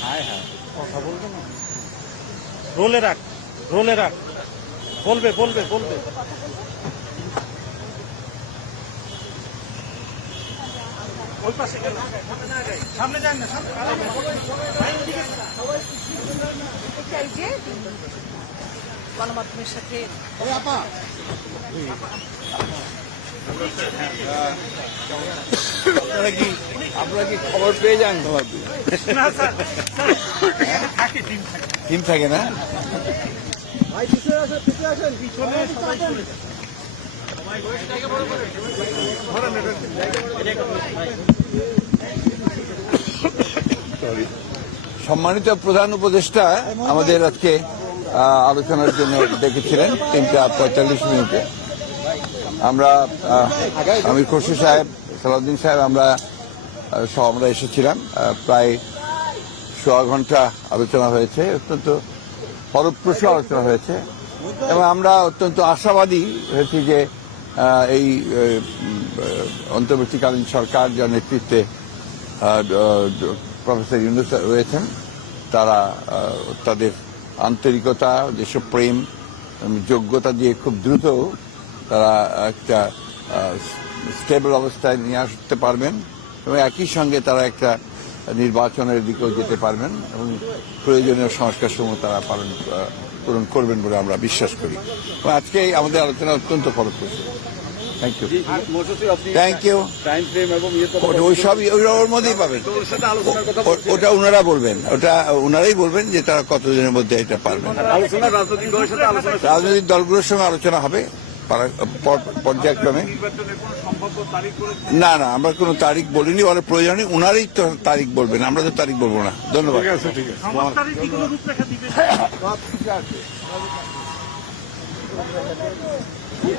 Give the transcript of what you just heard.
হ্যাঁ হ্যাঁ। কথা বলবে না? রোলে রাখ রোলে রাখ। বলবে বলবে বলবে। ওই পাশে গেল। সামনে যান না সামনে গণমাধ্যমের সাথে আপনারা কি আপনারা কি খবর পেয়ে যান? খবর টিম থাকে না. সম্মানিত প্রধান উপদেষ্টা আমাদের আজকে আলোচনার জন্য ডেকেছিলেন। তিনটা পঁয়তাল্লিশ মিনিটে। আমরা আমির খুরশি সাহেব সালাউদ্দিন সাহেব আমরা সহ আমরা এসেছিলাম। প্রায় সোয়া ঘণ্টা আলোচনা হয়েছে, অত্যন্ত ফলপ্রসূ আলোচনা হয়েছে। এবং আমরা অত্যন্ত আশাবাদী হয়েছি যে এই অন্তর্বর্তীকালীন সরকার যার নেতৃত্বে প্রফেসর ইউনুস রয়েছেন, তারা তাদের আন্তরিকতা, যেসব প্রেম যোগ্যতা দিয়ে খুব দ্রুত তারা একটা স্টেবল অবস্থায় নিয়ে আসতে পারবেন। এবং একই সঙ্গে তারা একটা নির্বাচনের দিকেও যেতে পারবেন এবং প্রয়োজনীয় সংস্কার সমূহ তারা পালন পূরণ করবেন বলে আমরা বিশ্বাস করি। এবং আজকে আমাদের আলোচনা অত্যন্ত ফলপ্রসূ। থ্যাংক ইউ থ্যাংক ইয়ে ওই সব ওর মধ্যেই পাবেন। ওটা ওনারা বলবেন ওটা ওনারাই বলবেন যে তারা কতদিনের মধ্যে এটা পারবেন। রাজনৈতিক দলগুলোর সঙ্গে আলোচনা হবে। পর্যায়ক্রমে। না না আমরা কোনো তারিখ বলিনি ওরা প্রয়োজনে উনারই তো তারিখ বলবেন আমরা তো তারিখ বলব না। ধন্যবাদ।